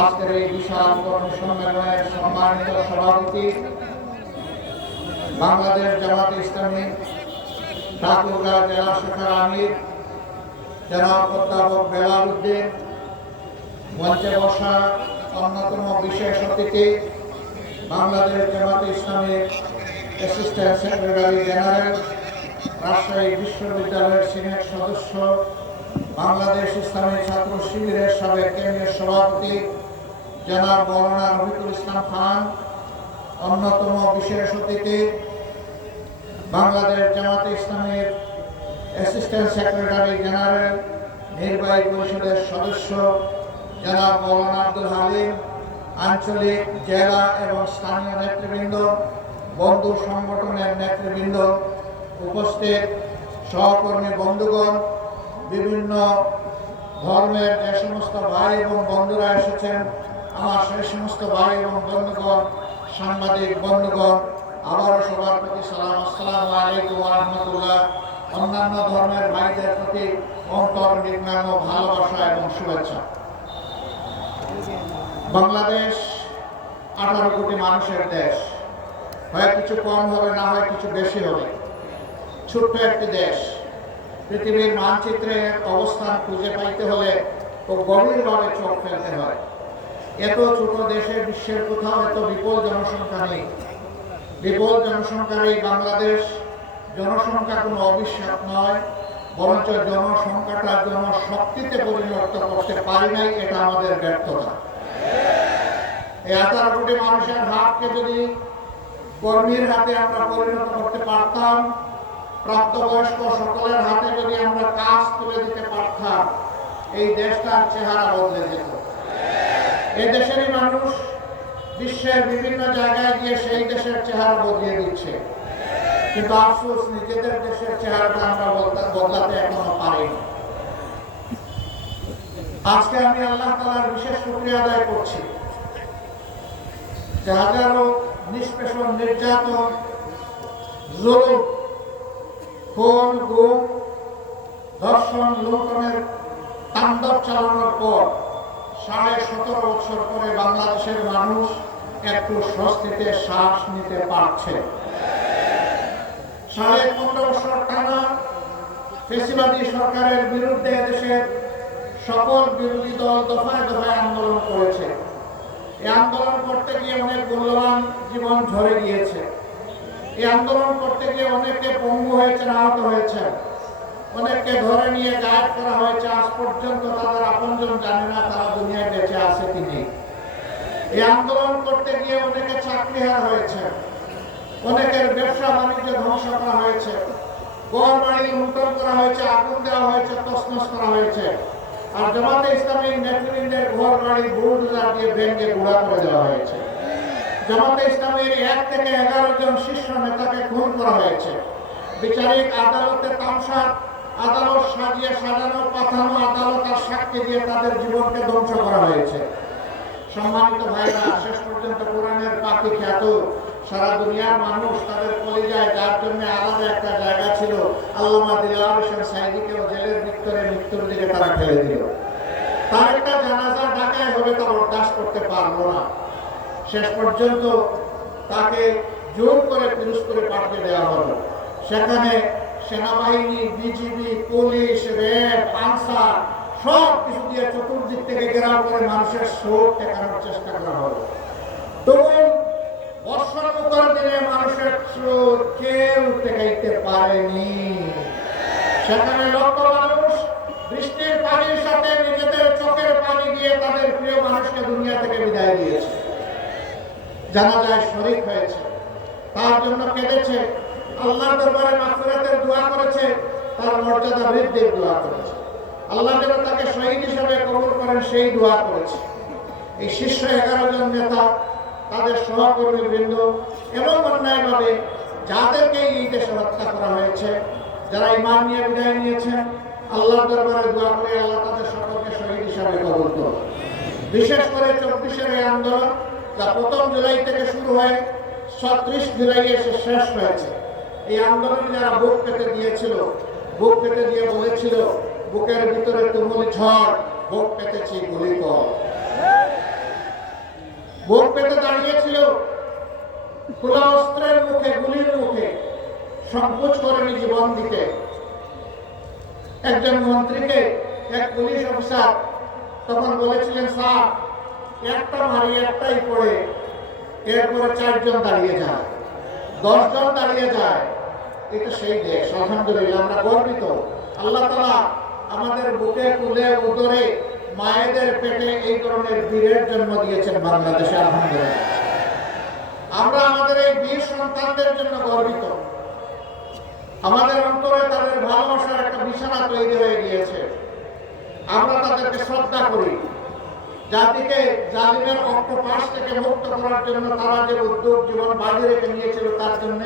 আজকের এই বিশাল কর্মী সম্মেলনের সম্মানিত সভাপতি বাংলাদেশ জামাতে ইসলামী ঠাকুরগাঁও জেলা শাখার আমির জনাব অধ্যাপক বেলাল উদ্দিন, মঞ্চে বসা অন্যতম বিশেষ অতিথি বাংলাদেশ জামাতে ইসলামীর অ্যাসিস্ট্যান্ট সেক্রেটারি জেনারেল, রাজশাহী বিশ্ববিদ্যালয়ের সিনেট সদস্য, বাংলাদেশ ইসলামী ছাত্র শিবিরের সাবেক কেন্দ্রীয় সভাপতি জনাব মৌলানা রফিকুল ইসলাম খান, অন্যতম বিশেষ অতিথি বাংলাদেশ জামাতে ইসলামীর অ্যাসিস্ট্যান্ট সেক্রেটারি জেনারেল, নির্বাহী পরিষদের সদস্য জনাব মৌলানা আব্দুল হালিম, আঞ্চলিক, জেলা এবং স্থানীয় নেতৃবৃন্দ, বন্ধু সংগঠনের নেতৃবৃন্দ, উপস্থিত সহকর্মী বন্ধুগণ, বিভিন্ন ধর্মের যে সমস্ত ভাই এবং বন্ধুরা এসেছেন, আমার সেই সমস্ত ভাই এবং বন্ধুগণ, সাংবাদিক বন্ধুগণ, আবারও সবার প্রতি সালাম, আসসালামু আলাইকুম ওয়া রাহমাতুল্লাহ। অন্যান্য ধর্মের ভাইদের প্রতি অন্তর্নির্মম ভালোবাসা এবং শুভেচ্ছা। বাংলাদেশ 18 কোটি মানুষের দেশ, হয় কিছু কম হবে, না হয় কিছু বেশি হবে। ছোট্ট একটি দেশ, পৃথিবীর মানচিত্রে অবস্থান খুঁজে পাইতে হলে খুব গভীরভাবে চোখ ফেলতে হয়। এত ছোট দেশে বিশ্বের কোথাও এত বিপুল জনসংখ্যা নেই। বিপুল জনসংখ্যার এই বাংলাদেশ জনসংখ্যা কোনো অভিশাপ নয়, বরঞ্চ জনসংখ্যাটা জনশক্তিতে পরিণত করতে পারি নাই, এটা আমাদের ব্যর্থতা। এই 18 কোটি মানুষের হাতকে যদি কর্মীর হাতে আমরা পরিণত করতে পারতাম, প্রাপ্তবয়স্ক সকলের হাতে যদি আমরা কাজ তুলে দিতে পারতাম, এই দেশটার চেহারা বদলে যেত। এই দেশেরই মানুষ বিশ্বের বিভিন্ন জায়গায় গিয়ে সেই দেশের চেহারা বদলিয়ে দিচ্ছে, কিন্তু আফসোস নিজেদের দেশের চেহারাটা আমরা বদলাতে এখনো পারিনি। আজকে আমি আল্লাহ তাআলার বিশেষ শুকরিয়া আদায় করছি যে হাজারো নিষ্পেষণ, নির্যাতন, জুলুম, খুন, গুম, ধর্ষণ, লুণ্ঠনের তাণ্ডব চালানোর পর 17.5 বছর পরে বাংলাদেশের মানুষ একটু স্বস্তিতে শ্বাস নিতে পারছে। 15.5 বছর টানা ফ্যাসিবাদী সরকারের বিরুদ্ধে দেশের সকল বিরোধী দল দফায় দফায় আন্দোলন করেছে। এই আন্দোলন করতে গিয়ে অনেক মূল্যবান জীবন ঝরে গিয়েছে। এই আন্দোলন করতে গিয়ে অনেকে পঙ্গু হয়েছে, আহত হয়েছে, অনেককে ধরে নিয়ে গায়েব করা হয়েছে। আজ পর্যন্ত তাদের আপনজন জানে না তারা দুনিয়ায় বেঁচে আছে কি নেই। এই আন্দোলন করতে গিয়ে অনেকে চাকরিহারা হয়েছে, অনেকের ব্যবসা বাণিজ্য ধ্বংস করা হয়েছে, ঘর বাড়ি লুণ্ঠন করা হয়েছে, আগুন দেওয়া হয়েছে, তছনছ করা হয়েছে। আর জামাতে ইসলামীর নেতৃবৃন্দের ঘর বাড়ি বুলডোজার দিয়ে ভেঙে গুঁড়া করে দেওয়া হয়েছে। জামাতে ইসলামীর 1 থেকে 11 জন শীর্ষ নেতাকে খুন করা হয়েছে। বিচারিক আদালতে তামসা, আদালত সাজিয়ে সাজানো পাঠানো আদালত আর সাক্ষী দিয়ে তাদের জীবনকে ধ্বংস করা হয়েছে। সম্মানিত ভাইরা, শেষ পর্যন্ত কোরআনের পাখি খ্যাত সারা দুনিয়ার মানুষ তাদের কলিজায়, যার জন্য আলাদা একটা জায়গা ছিল, আল্লামা দিলওয়ার হোসেন সাঈদীকেও জেলের ভিতরে মৃত্যুর দিকে তারা ফেলে দিল। তার একটা জানাজা ঢাকায় হবে, তা বরদাস্ত করতে পারলো না। শেষ পর্যন্ত তাকে জোর করে পিরোজপুরে পাঠিয়ে দেওয়া হলো। সেখানে সেনাবাহিনী, বিজিবি, পুলিশ, র্যাব, আনসার সব কিছু দিয়ে চতুর্দিক থেকে ঘেরাও করে মানুষের শোক ঠেকানোর চেষ্টা করা হলো। তবুও বর্ষার দিনে মানুষের শোক কেউ ঠেকাইতে পারেনি। সেখানে লক্ষ মানুষ বৃষ্টির পানির সাথে নিজেদের চোখের পানি দিয়ে তাদের প্রিয় মানুষকে দুনিয়া থেকে বিদায় দিয়েছে। জানাজায় শরীক হয়েছে, তার জন্য কেঁদেছে, আল্লাহর দরবারে মাগফিরাতের দোয়া করেছে, তার মর্যাদা বৃদ্ধির দোয়া করেছে। আল্লাহ যেন তাকে শহীদ হিসেবে কবুল করেন সেই দোয়া করেছে। এই শীর্ষ 11 জন নেতা, তাদের সহকর্মী বৃন্দ এবং অন্যায়ভাবে যাদেরকে এই দেশে হত্যা করা হয়েছে, যারা ঈমান নিয়ে বিদায় নিয়েছেন, আল্লাহর দরবারে দোয়া করে আল্লাহ তাদের সকলকে শহীদ হিসাবে কবুল করুন। বিশেষ করে 24-এর এই আন্দোলন, যা 1 জুলাই থেকে শুরু হয়ে 36 জুলাই এসে শেষ হয়েছে, এই আন্দোলনে যারা বুক পেতে দিয়েছিল, বুক পেতে দিয়ে বলেছিল, বুকের ভিতরে তুমুল ঝড়, বুক পেতেছি গুলি কর। বুক পেতে দাঁড়িয়েছিল, খোলা অস্ত্রের মুখে, গুলির মুখে সংকোচ করেনি জীবন দিতে। একজন মন্ত্রীকে এক পুলিশ অফিসার তখন বলেছিলেন, স্যার একটা মারি একটাই পড়ে, এরপরে 4 জন দাঁড়িয়ে যায়, 10 জন দাঁড়িয়ে যায়। এটা সেই দেশ। আলহামদুলিল্লাহ, আমরা গর্বিত। আল্লাহ তাআলা আমাদের বুকে, কুলে, উদরে, মায়েদের পেটে এই ধরনের বীরের জন্ম দিয়েছেন বাংলাদেশে। আলহামদুলিল্লাহ, আমরা আমাদের এই বীর সন্তানদের জন্য গর্বিত। আমাদের অন্তরে তাদের ভালোবাসার একটা বিছানা তৈরি হয়ে গিয়েছে। আমরা তাদেরকে শ্রদ্ধা করি। জাতিকে জালিমের অক্টোপাস থেকে মুক্ত করার জন্য তারা যে উদ্যোগ জীবন বাজি রেখে নিয়েছিল, তার জন্য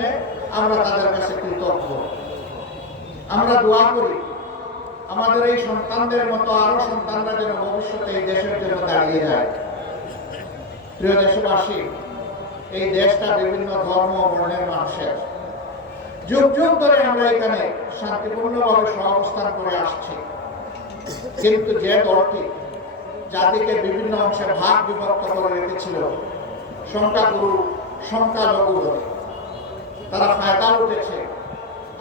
আমরা তাদের কাছে কৃতজ্ঞ। আমরা দোয়া করি আমাদের এই সন্তানদের মতো আরো সন্তানরা যেন ভবিষ্যতে এই দেশের জন্য দাঁড়িয়ে যায়। প্রিয় দেশবাসী, এই দেশটা বিভিন্ন ধর্ম ও বর্ণের মানুষের। যুগ যুগ ধরে আমরা এখানে শান্তিপূর্ণভাবে সহাবস্থান করে আসছি। কিন্তু যে দলটি জাতিকে বিভিন্ন অংশে ভাগ বিভক্ত করে রেখেছিল, সংখ্যাগুরু সংখ্যালঘু বলে, তারা ফায়দা উঠেছে।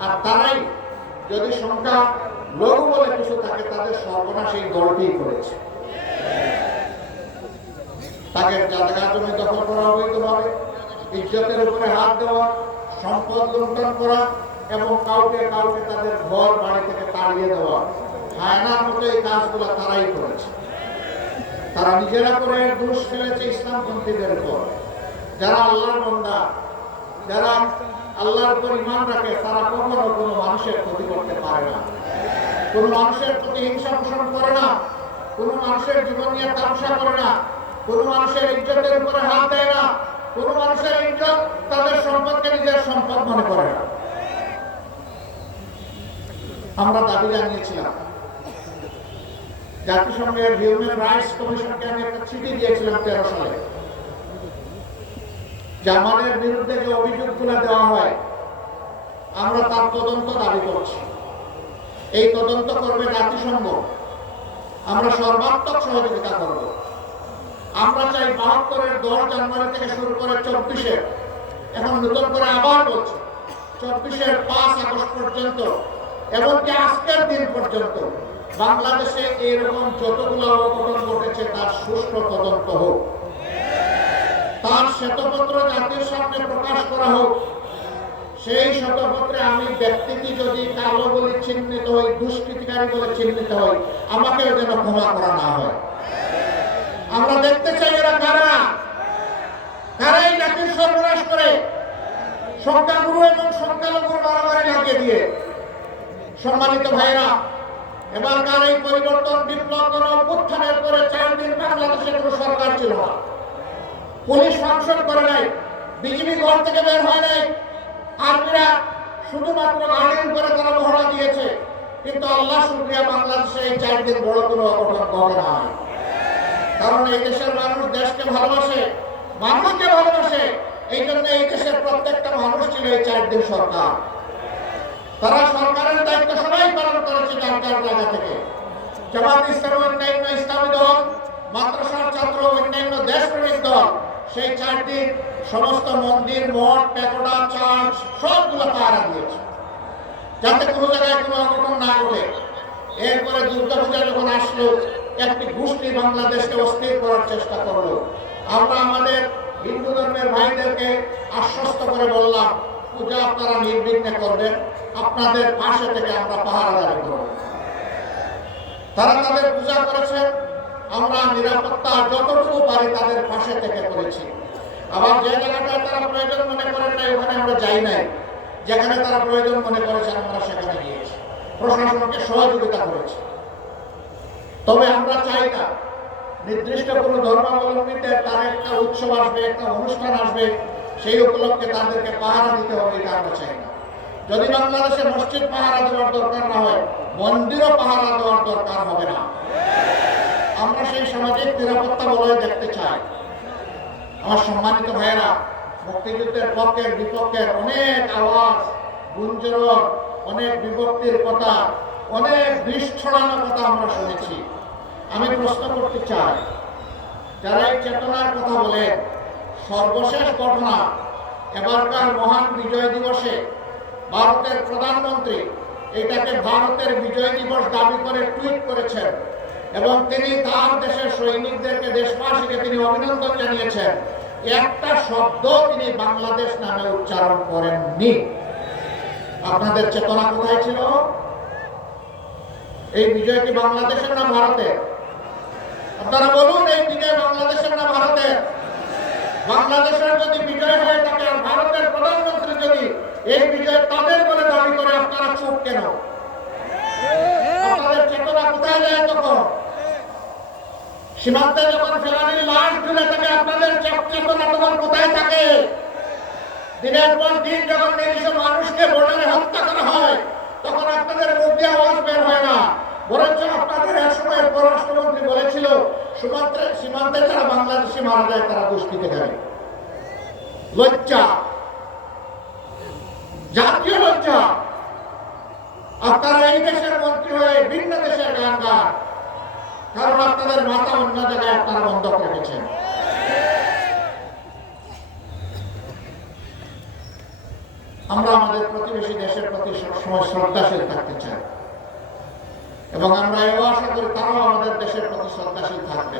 আর তারাই যদি সংখ্যা লঘু বলে কিছু থাকে, তাদের সর্বনাশ এই দলটিই করেছে। তাকে জায়গা জমি দখল করা অবৈধভাবে, ইজ্জতের উপরে হাত দেওয়া, সম্পদ লুণ্ঠন করা এবং কাউকে কাউকে তাদের ঘর বাড়ি থেকে তাড়িয়ে দেওয়া, হায়নার মতো এই কাজগুলো তারাই করেছে। তারা নিজেরা করে দোষ ফেলেছে ইসলামপন্থীদের উপর। যারা আল্লাহর বান্দা, যারা আল্লাহর উপর ঈমান রাখে, তারা কখনো কোনো মানুষের ক্ষতি করতে পারে না, কোনো মানুষের প্রতি হিংসা পোষণ করে না, কোনো মানুষের জীবন নিয়ে তামসা করে না, কোনো মানুষের ইজ্জতের উপরে হাত দেয় না, কোনো মানুষের ইজ্জত, তাদের সম্পদকে নিজের সম্পদ মনে করে না। আমরা দাবি জানিয়েছিলাম, জাতিসংঘের হিউম্যান রাইটস কমিশনকে আমি একটা চিঠি দিয়েছিলাম 13 সালে, যে আমাদের বিরুদ্ধে যে অভিযোগগুলো দেওয়া হয়, আমরা তার তদন্ত দাবি করছি। এই তদন্ত করবে জাতিসংঘ। আমরা সর্বাত্মক সহযোগিতা করব। আমরা চাই 72-এর 10 জানুয়ারি থেকে শুরু করে 24-এর, এখন নতুন করে আবার বলছি, 24-এর 5 আগস্ট পর্যন্ত, এমনকি আজকের দিন পর্যন্ত বাংলাদেশে এরকম যতগুলো অঘটন ঘটেছে তার সুষ্ঠু তদন্ত হোক, তার শ্বেতপত্র জাতির সামনে প্রকাশ করা হোক। সেই শ্বেতপত্রে আমি ব্যক্তিটি যদি কালো বলে চিহ্নিত হই, দুষ্কৃতিকারী বলে চিহ্নিত হই, আমাকেও যেন ক্ষমা করা না হয়। আমরা দেখতে চাই এরা কারা, কারাই জাতির সর্বনাশ করে, সংখ্যাগুরু এবং সংখ্যালঘুর মারামারি লাগিয়ে দিয়ে। সম্মানিত ভাইরা, এবারকার এই পরিবর্তন বিপ্লব অভ্যুত্থানের পরে 4 দিন বাংলাদেশে কোনো সরকার ছিল না, পুলিশ ফাংশন করে নাই, বিজিবি ঘর থেকে বের হয় নাই, আর্মিরা শুধুমাত্র গাড়ির উপরে তারা মহড়া দিয়েছে। কিন্তু আল্লাহ শুকরিয়া, বাংলাদেশে এই 4 দিন বড় কোনো অঘটন ঘটে নাই। কারণ এই দেশের মানুষ দেশকে ভালোবাসে, মানুষকে ভালোবাসে। এই জন্য এই দেশের প্রত্যেকটা মানুষ ছিল এই 4 দিন সরকার। তারা সরকারের দায়িত্ব সবাই পালন করেছে যার যার জায়গা থেকে। জামাত ইসলামী, অন্যান্য ইসলামী দল, মাদ্রাসার ছাত্র, অন্যান্য দেশপ্রেমিক দল সেই 4 দিন সমস্ত মন্দির, মঠ, প্যাগোডা, চার্চ সবগুলো পাহারা দিয়েছে, যাতে কোনো জায়গায় কোনো অঘটন না ঘটে। এরপরে দুর্গাপূজা যখন আসলো, একটি গোষ্ঠী বাংলাদেশকে অস্থির করার চেষ্টা করলো। আমরা আমাদের হিন্দু ধর্মের ভাইদেরকে আশ্বস্ত করে বললাম, পূজা আপনারা নির্বিঘ্নে করবেন, আপনাদের পাশে থেকে আমরা পাহারাদারি করব। তারা তাদের পূজা করেছে, আমরা নিরাপত্তা যতটুকু পারি তাদের পাশে থেকে করেছি। আবার যে জায়গাটায় তারা প্রয়োজন মনে করেন নাই, ওখানে আমরা যাই নাই। যেখানে তারা প্রয়োজন মনে করেছেন আমরা সেখানে গিয়েছি, প্রশাসনকে সহযোগিতা করেছি। তবে আমরা চাই না নির্দিষ্ট কোনো ধর্মাবলম্বীদের তার একটা উৎসব আসবে, একটা অনুষ্ঠান আসবে, সেই উপলক্ষে তাদেরকে পাহারা দিতে হবে, এটা আমরা চাই না। যদি বাংলাদেশে মসজিদ পাহারা দেওয়ার দরকার না হয়, মন্দিরও পাহারা দেওয়ার দরকার হবে না। আমরা সেই সামাজিক নিরাপত্তা বলয় দেখতে চাই। আমার সম্মানিত ভাইয়েরা, মুক্তিযুদ্ধের পক্ষের বিপক্ষের অনেক আওয়াজ, গুঞ্জন, অনেক বিভক্তির কথা, অনেক বিষ ছড়ানোর কথা আমরা শুনেছি। আমি প্রশ্ন করতে চাই, যারা এই চেতনার কথা বলে সর্বশেষ ঘটনা, এবারকার মহান বিজয় দিবসে ভারতের প্রধানমন্ত্রী এটাকে ভারতের বিজয় দিবস দাবি করে টুইট করেছেন এবং তিনি তার দেশের সৈনিকদেরকে, দেশবাসীকে তিনি অভিনন্দন জানিয়েছেন। একটা শব্দ তিনি বাংলাদেশ নামে উচ্চারণ করেননি। আপনাদের চেতনা কোথায় ছিল? এই বিজয় কি বাংলাদেশের না ভারতের? আপনারা বলুন, এই বিজয় বাংলাদেশের না ভারতের? বাংলাদেশের যদি বিজয় হয়ে থাকে আর ভারতের প্রধানমন্ত্রী যদি এই বিজয় তাদের বলে দাবি করে, আপনারা চুপ কেন? আপনাদের চেতনা কোথায় যায় তখন? সীমান্তে যখন ফেলানির লাশ ঝুলে থাকে, আপনাদের চেতনা তখন কোথায় থাকে? দিনের পর দিন যখন নিরীহ মানুষকে বর্ডারে হত্যা করা হয়, তখন আপনাদের মুখ দিয়ে আওয়াজ বের হয় না। বরঞ্চ আপনাদের এক সময় পররাষ্ট্রমন্ত্রী বলেছিল, সীমান্তে যারা বাংলাদেশি মারা যায় তারা দুষ্কৃতে গেলে। লজ্জা, জাতীয় লজ্জা। আপনারা এই দেশের মন্ত্রী হয়ে ভিন্ন দেশের গান গান, কারণ আপনাদের মাথা অন্য জায়গায় আপনারা বন্ধ রেখেছেন। আমরা আমাদের প্রতিবেশী দেশের প্রতি সবসময় শ্রদ্ধাশীল থাকতে চাই এবং আমরা এও আশা করি তারাও আমাদের দেশের প্রতি শ্রদ্ধাশীল থাকবে।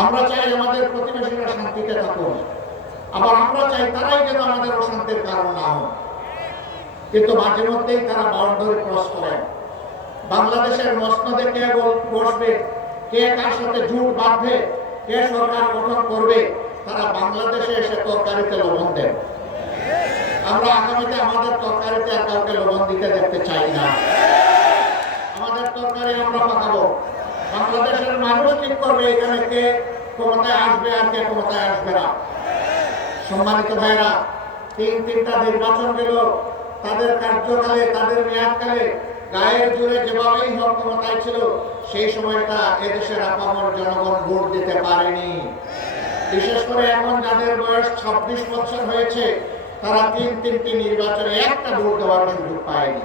আমরা চাই আমাদের প্রতিবেশীরা শান্তিতে থাকুন, আবার আমরা চাই তারাই যেন আমাদের অশান্তির কারণ না হন। কিন্তু মাঝে মধ্যেই তারা বাউন্ডারি ক্রস করেন। বাংলাদেশের মসনদে কে বসবে, কে কার সাথে জোট বাঁধবে, কে সরকার গঠন করবে, তারা বাংলাদেশে এসে তরকারিতে লবণ দেন। আমরা আগামীতে আমাদের তরকারিতে আর কাউকে লবণ দিতে দেখতে চাই না। আমাদের তরকারি আমরা পাকাবো। বাংলাদেশের মানুষ ঠিক করবে এখানে কে ক্ষমতায় আসবে আর কে ক্ষমতায় আসবে না। সম্মানিত ভাইরা, তিনটা নির্বাচন গেল, তাদের কার্যকালে, তাদের মেয়াদকালে গায়ের জোরে যেভাবেই হোক ক্ষমতায় ছিল, সেই সময়টা এদেশের আপামর জনগণ ভোট দিতে পারেনি। বিশেষ করে এখন যাদের বয়স 26 বছর হয়েছে, তারা তিনটি নির্বাচনে একটা ভোট দেওয়ার সুযোগ পায়নি।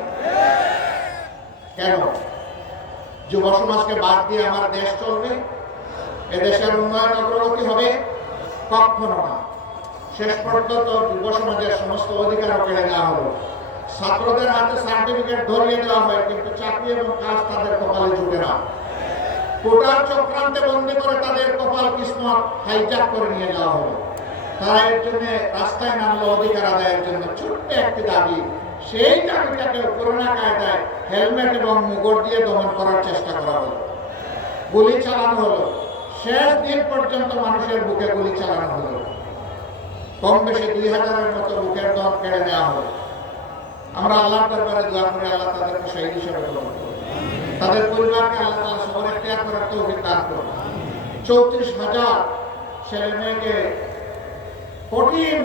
কেন? যুব সমাজকে বাদ দিয়ে আমার দেশ চলবে? এদেশের উন্নয়ন অগ্রগতি হবে? কখনো না। শেষ পর্যন্ত যুব সমাজের সমস্ত অধিকার কেড়ে নেওয়া হলো। ছাত্রদের হাতে সার্টিফিকেট ধরিয়ে দেওয়া হয়, কিন্তু চাকরি এবং কাজ তাদের কপালে জুটে না। কোটার চক্রান্তে বন্দী করে তাদের কপাল কিসমত হাইজ্যাক করে নিয়ে যাওয়া হলো। তারা এর জন্য রাস্তায় নামলো অধিকার আদায়ের জন্য। ছোট্ট একটি দাবি, সেই দাবিটাকে করোনা কায়দায় হেলমেট এবং মুগর দিয়ে দমন করার চেষ্টা করা হলো। গুলি চালানো হলো, শেষ দিন পর্যন্ত মানুষের বুকে গুলি চালানো হলো। কম বেশি 2000-এর মতো বুকের দম কেড়ে নেওয়া হলো। আমরা আল্লাহর দরবারে দোয়া করি আল্লাহ তাদেরকে শহীদ হিসেবে কবুল করুন, তাদের পরিবারকে আল্লাহ তাআলা সবর ইখতিয়ার করার তৌফিক দান করুন। 34,000 ছেলে মেয়েকে কঠিন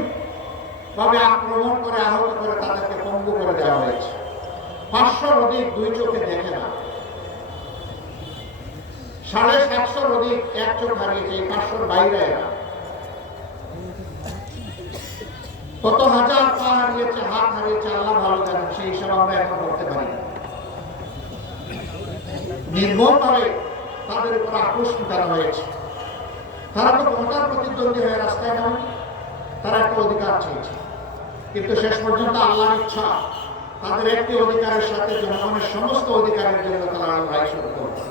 ভাবে আক্রমণ করে, আহত করে, তাদেরকে পঙ্গু করে দেওয়া হয়েছে। 500-র অধিক দুই চোখে দেখে না, 750-র অধিক এক চোখ হারিয়েছে। এই 500-র বাইরে এরা কত হাজার পা হারিয়েছে, হাত হারিয়েছে, আল্লাহ ভালো জানেন। সেই হিসাব আমরা এখন করতে পারি না। নির্মমভাবে তাদের উপর আক্রোশ করা হয়েছে। তারা তো ক্ষমতার প্রতিদ্বন্দ্বী হয়ে রাস্তায় নামে, তারা একটা অধিকার চেয়েছে, কিন্তু শেষ পর্যন্ত আল্লাহর ইচ্ছা তাদের একটি অধিকারের সাথে জনগণের সমস্ত অধিকারের জন্য তারা লড়াই শুরু করবে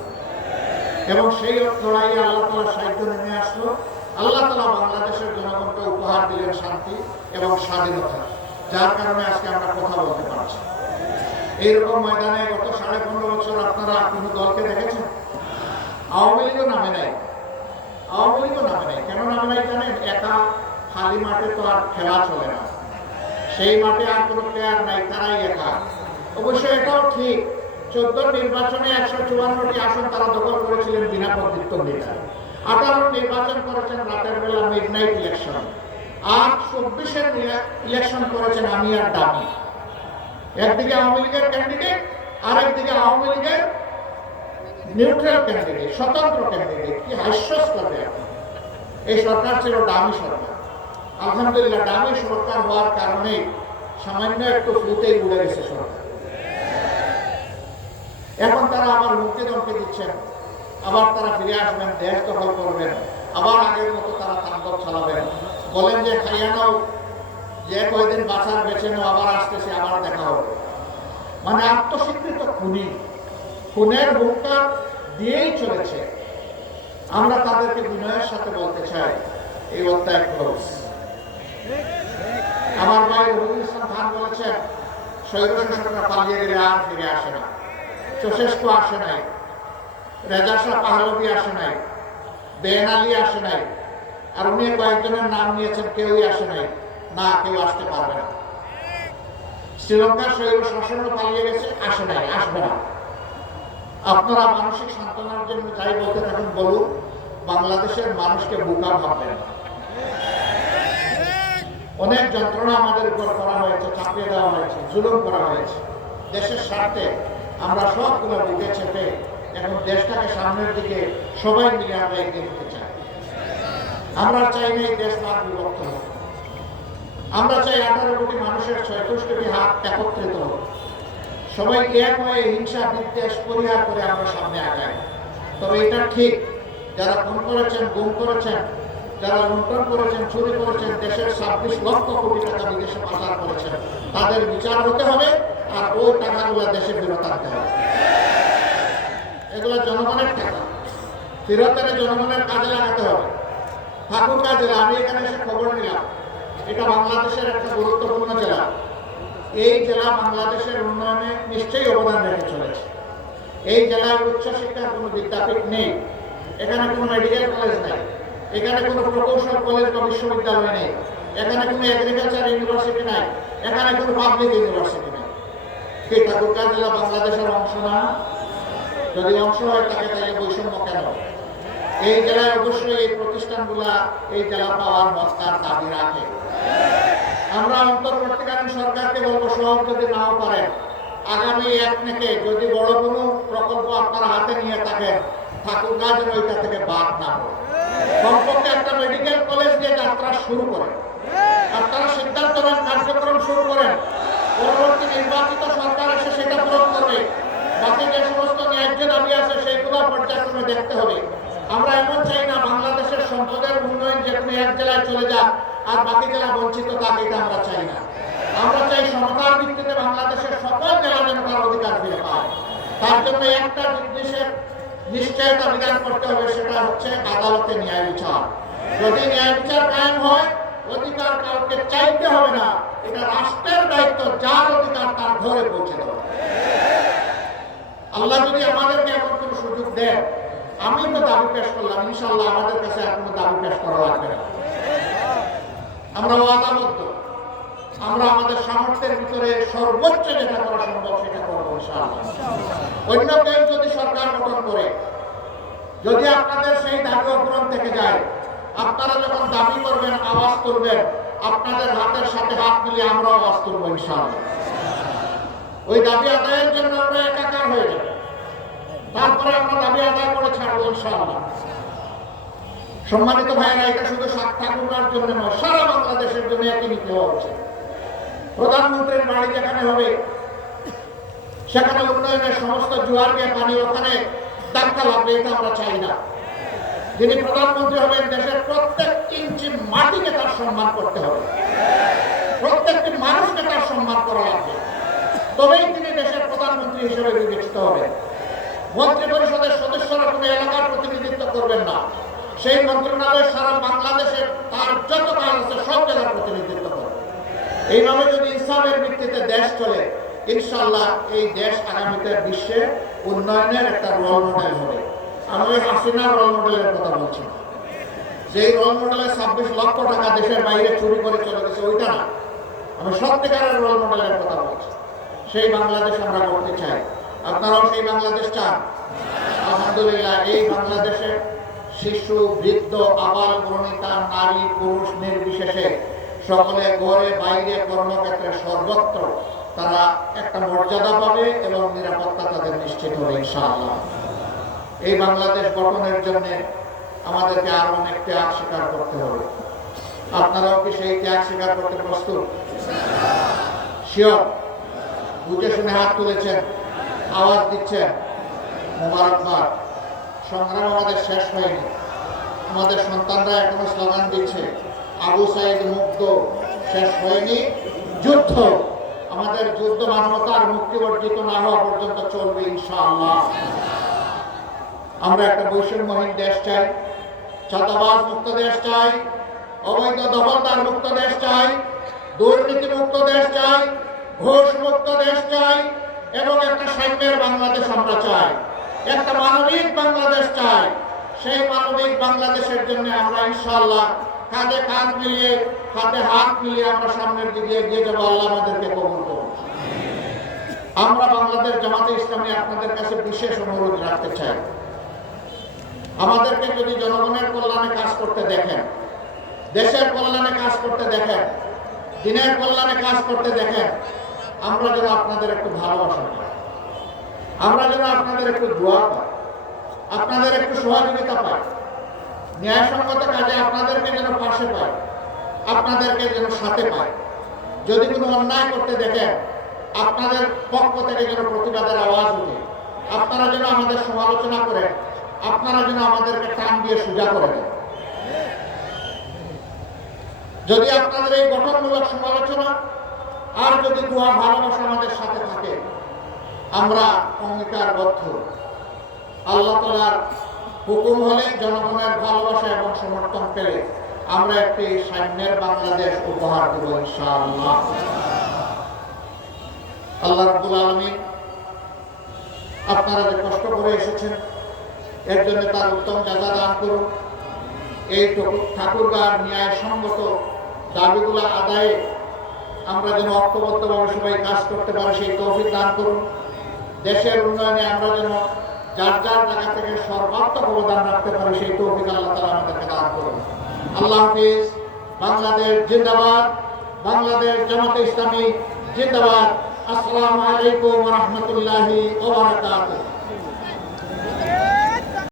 এবং সেই লড়াইয়ে আল্লাহ তাআলা সাহায্য নেমে আসলো। আল্লাহ তাআলা বাংলাদেশের জনগণকে উপহার দিলেন শান্তি এবং স্বাধীনতা, যার কারণে আজকে আমরা কথা বলতে পারছি। এইরকম ময়দানে গত 15.5 বছর আপনারা কোনো দলকে দেখেছেন? আওয়ামী লীগও নামে নাই। আওয়ামী লীগও নামে নাই। কেন নামে নাই জানেন? একা খালি মাঠে তো আর খেলা চলে না, সেই মাঠে আর কোনো প্লেয়ার নাই, তারাই একা। অবশ্যই এটাও ঠিক, 14 নির্বাচনে 154টি আসন তারা দখল করেছিলেন বিনা প্রতিদ্বন্দ্বিতায়। 18 নির্বাচন করেছেন রাতের বেলা, মিডনাইট ইলেকশন। আর 24-এর ইলেকশন করেছেন আমি আর ডামি। একদিকে আওয়ামী লীগের ক্যান্ডিডেট, আর একদিকে আওয়ামী লীগের নিউট্রাল ক্যান্ডিডেট, স্বতন্ত্র ক্যান্ডিডেট। কি হাস্যস্কর! এই সরকার ছিল ডামি সরকার। আলহামদুলিল্লাহ, ডামি সরকার হওয়ার কারণে সামান্য একটু ফুতেই উড়ে গেছে সরকার। এখন তারা আবার মুক্তিদমকে দিচ্ছেন, আবার তারা ফিরে আসবেন, দেশ দখল করবেন। আবার আগের মতো তারা তাণ্ডব চালাবেন, বলেন যে খাইয়া নাও, যে কয়দিন বাঁচার বেছে নাও, আবার আসতেছে, আবার দেখা হবে। মানে আত্মস্বীকৃত খুনি, খুনের হুঙ্কার দিয়েই চলেছে। আমরা তাদেরকে বিনয়ের সাথে বলতে চাই, এই অধ্যায় ক্লোজ। আমার ভাই রবিউল ইসলাম খান বলেছেন, স্বৈরশাসকরা পালিয়ে গেলে আর ফিরে আসে না। চৌশেস্কু আসে নাই, রেজা শাহ পাহলভি আসে নাই, বেন আলী আসে নাই, আর উনি কয়েকজনের নাম নিয়েছেন, কেউই আসে নাই। না, কেউ আসতে পারবে না। শ্রীলঙ্কার স্বৈর শাসনও পালিয়ে গেছে, আসে নাই, আসবে না। আপনারা মানসিক সান্ত্বনার জন্য যাই বলতে থাকেন বলুন, বাংলাদেশের মানুষকে বোকা ভাববেন। অনেক যন্ত্রণা আমাদের উপর করা হয়েছে, চাপিয়ে দেওয়া হয়েছে, জুলুম করা হয়েছে। দেশের স্বার্থে আমরা সবগুলো বুকে চেপে এখন দেশটাকে সামনের দিকে সবাই মিলে আমরা এগিয়ে নিতে চাই। আমরা চাই না এই দেশ ভাগ বিভক্ত হোক। আমরা চাই 18 কোটি মানুষের 64টি হাত একত্রিত হোক, সবাই এক হয়ে হিংসা বিদ্বেষ পরিহার করে আমরা সামনে আগাই। তবে এটা ঠিক, যারা খুন করেছেন, গুম করেছেন, যারা লুণ্ঠন করেছেন, চুরি করেছেন, দেশের 26 লক্ষ কোটি টাকা বিদেশে পাচার করেছেন, তাদের বিচার হতে হবে, আর ওই টাকাগুলো দেশে ফেরত আনতে হবে। এগুলো জনগণের টাকা, ফেরত এনে জনগণের কাজে লাগাতে হবে। ঠাকুরগাঁ জেলা, আমি এখানে এসে খবর নিলাম, এটা বাংলাদেশের একটা গুরুত্বপূর্ণ জেলা। এই জেলা বাংলাদেশের উন্নয়নে নিশ্চয়ই অবদান রেখে চলেছে। এই জেলায় উচ্চশিক্ষার কোনো বিদ্যাপীঠ নেই, এখানে কোনো মেডিকেল কলেজ নেই, এখানে কোনো প্রকৌশল কলেজ বা বিশ্ববিদ্যালয় নেই, এখানে কোনো এগ্রিকালচার ইউনিভার্সিটি নাই, এখানে কোনো পাবলিক ইউনিভার্সিটি নেই। এই ঠাকুরগাঁ জেলা বাংলাদেশের অংশ না? যদি অংশ হয় তাকে তাহলে বৈষম্য কেন? এই জেলায় অবশ্যই এই প্রতিষ্ঠানগুলা এই জেলা পাওয়ার মস্তার দাবি রাখে। আমরা অন্তর্বর্তীকালীন সরকারকে বলবো, সব যদি নাও পারেন, আগামী 1 থেকে যদি বড় কোনো প্রকল্প আপনারা হাতে নিয়ে থাকেন, ঠাকুরগাঁ যেন ওইটা থেকে বাদ না হয়। কমপক্ষে একটা মেডিকেল কলেজ দিয়ে যাত্রা শুরু করেন, আপনারা সিদ্ধান্ত নেন, কার্যক্রম শুরু করেন। পরবর্তী নির্বাচিত সরকার এসে সেটা পূরণ করবে। বাকি যে সমস্ত ন্যায্য দাবি আছে সেইগুলো পর্যায়ক্রমে দেখতে হবে। আমরা এমন চাই না বাংলাদেশের সম্পদের উন্নয়ন যে কোনো এক জেলায় চলে যাক আর বাকি জেলা বঞ্চিত থাকে, এটা আমরা চাই না। আমরা চাই সমতার ভিত্তিতে বাংলাদেশের সকল জেলা যেন তার অধিকার ফিরে পায়। তার জন্য একটা জিনিসের নিশ্চয়তা বিধান করতে হবে, সেটা হচ্ছে আদালতে ন্যায় বিচার। যদি ন্যায় বিচার কায়েম হয়, অধিকার কাউকে চাইতে হবে না, এটা রাষ্ট্রের দায়িত্ব, যার অধিকার তার ঘরে পৌঁছে দেওয়া। আল্লাহ যদি আমাদেরকে এমন কোনো সুযোগ দেন, আমি তো দাবি পেশ করলাম, ইনশাআল্লাহ আমাদের কাছে আর কোনো দাবি পেশ করা লাগবে না। আমরা ওয়াদাবদ্ধ, আমরা আমাদের সামর্থ্যের ভিতরে সর্বোচ্চ যেটা করা সম্ভব সেটা করবো ইনশাআল্লাহ। অন্য কেউ যদি সরকার গঠন করে, যদি আপনাদের সেই দাবি অপূরণ থেকে যায়, আপনারা যখন দাবি করবেন, আওয়াজ তুলবেন, আপনাদের হাতের সাথে হাত মিলিয়ে আমরাও আওয়াজ তুলবো ইনশাআল্লাহ। ওই দাবি আদায়ের জন্য আমরা একাকার হয়ে যাব, তারপরে আমরা দাবি আদায় করে ছাড়বো ইনশাআল্লাহ। সম্মানিত ভাইয়েরা, এটা শুধু ঠাকুরগাঁর জন্য নয়, সারা বাংলাদেশের জন্য একই নীতি হওয়া উচিত। প্রধানমন্ত্রীর বাড়ি যেখানে হবে, সেখানে উন্নয়নের সমস্ত জোয়ার গিয়ে পানি ওখানে ধাক্কা লাগবে, এটা আমরা চাই না। যিনি প্রধানমন্ত্রী হবেন, দেশের প্রত্যেক ইঞ্চি মাটিকে তার সম্মান করতে হবে, প্রত্যেকটি মানুষকে তার সম্মান করা লাগবে, তবেই তিনি দেশের প্রধানমন্ত্রী হিসেবে বিবেচিত হবেন। মন্ত্রী পরিষদের সদস্যরা কোনো এলাকার প্রতিনিধিত্ব করবেন না, সেই মন্ত্রণালয় সারা বাংলাদেশের তার যত কাজ আছে সব জেলার প্রতিনিধিত্ব করবে। এইভাবে যদি ইসলামের ভিত্তিতে দেশ চলে, ইনশাআল্লাহ এই দেশ আগামীতে বিশ্বে উন্নয়নের একটা রোল মডেল হবে। আমি হাসিনার রোল মডেলের কথা বলছি, যেই রোল মডেলে 26 লক্ষ টাকা দেশের বাইরে চুরি করে চলে গেছে, ওইটা না। আমি সত্যিকারের রোল মডেলের কথা বলছি। সেই বাংলাদেশ আমরা করতে চাই। আপনারাও সেই বাংলাদেশ চান? আলহামদুলিল্লাহ, এই বাংলাদেশে শিশু, বৃদ্ধ, আবাল বনিতা, নারী পুরুষ নির্বিশেষে সকলে ঘরে বাইরে কর্মক্ষেত্রে সর্বত্র তারা একটা মর্যাদা পাবে এবং নিরাপত্তা তাদের নিশ্চিত হবে ইনশাআল্লাহ। এই বাংলাদেশ গঠনের জন্য আমাদেরকে আরো অনেক ত্যাগ স্বীকার করতে হবে। আপনারাও কি সেই ত্যাগ স্বীকার করতে প্রস্তুত? শিওর? বুঝে শুনে হাত তুলেছেন, আওয়াজ দিচ্ছেন, মোবারকবাদ। সংগ্রাম আমাদের শেষ হয়নি, আমাদের সন্তানরা এখনো স্লোগান দিচ্ছে, আবু সাইদ মুক্ত, শেষ হয়নি যুদ্ধ। আমাদের যুদ্ধ মানবতার মুক্তি অর্জিত না হওয়া পর্যন্ত চলবে ইনশাআল্লাহ। আমরা একটা বৈষম্যহীন দেশ চাই, চাঁদাবাজ মুক্ত দেশ চাই, অবৈধ দখলদার মুক্ত দেশ চাই, দুর্নীতি মুক্ত দেশ চাই, ঘুষ মুক্ত দেশ চাই, এবং একটা সাম্যের বাংলাদেশ আমরা চাই, একটা মানবিক বাংলাদেশ চাই। সেই মানবিক বাংলাদেশের জন্য আমরা ইনশাআল্লাহ কাঁধে কাঁধ মিলিয়ে, হাতে হাত মিলিয়ে আমরা সামনের দিকে এগিয়ে যাবো। আল্লাহ আমাদেরকে কবুল করুন। আমরা বাংলাদেশ জামাতে ইসলামী আপনাদের কাছে বিশেষ অনুরোধ রাখতে চাই, আমাদেরকে যদি জনগণের কল্যাণে কাজ করতে দেখেন, দেশের কল্যাণে কাজ করতে দেখেন, দিনের কল্যাণে কাজ করতে দেখেন, আমরা যেন আপনাদের একটু ভালোবাসা পাই, আমরা যেন আপনাদের একটু দোয়া পাই, আপনাদের একটু সহযোগিতা পাই, ন্যায়সঙ্গত কাজে আপনাদেরকে যেন পাশে পাই, আপনাদেরকে যেন সাথে পাই। যদি কোনো অন্যায় করতে দেখেন, আপনাদের পক্ষ থেকে যেন প্রতিবাদের আওয়াজ ওঠে, আপনারা যেন আমাদের সমালোচনা করেন, আপনারা যেন আমাদেরকে টান দিয়ে সোজা করে দেন। যদি আপনাদের এই গঠনমূলক সমালোচনা আর যদি দোয়া ভালোবাসা আমাদের সাথে থাকে, আমরা অঙ্গীকারবদ্ধ আল্লাহ তাআলার হুকুম হলে, জনগণের ভালোবাসা এবং সমর্থন পেলে আমরা একটি সাম্যের বাংলাদেশ উপহার দেব ইনশাআল্লাহ। আল্লাহ রাব্বুল আলামিন আপনারা যে কষ্ট করে এসেছেন এর জন্য তার উত্তম যাজা দান করুন। এই ঠাকুরগাঁর ন্যায়সঙ্গত দাবিগুলো আদায়ে আমরা যেন ঐক্যবদ্ধভাবে সবাই কাজ করতে পারি সেই তৌফিক দান করুন। দেশের উন্নয়নে আমরা যেন যার যার জায়গা থেকে সর্বাত্মক অবদান রাখতে পারি সেই তৌফিক আল্লাহ তাআলা আমাদেরকে দান করুন। আল্লাহ হাফিজ। বাংলাদেশ জিন্দাবাদ, বাংলাদেশ জামাতে ইসলামী জিন্দাবাদ। আসসালামু আলাইকুম ওয়া রাহমাতুল্লাহি ওয়া বারাকাতুহু।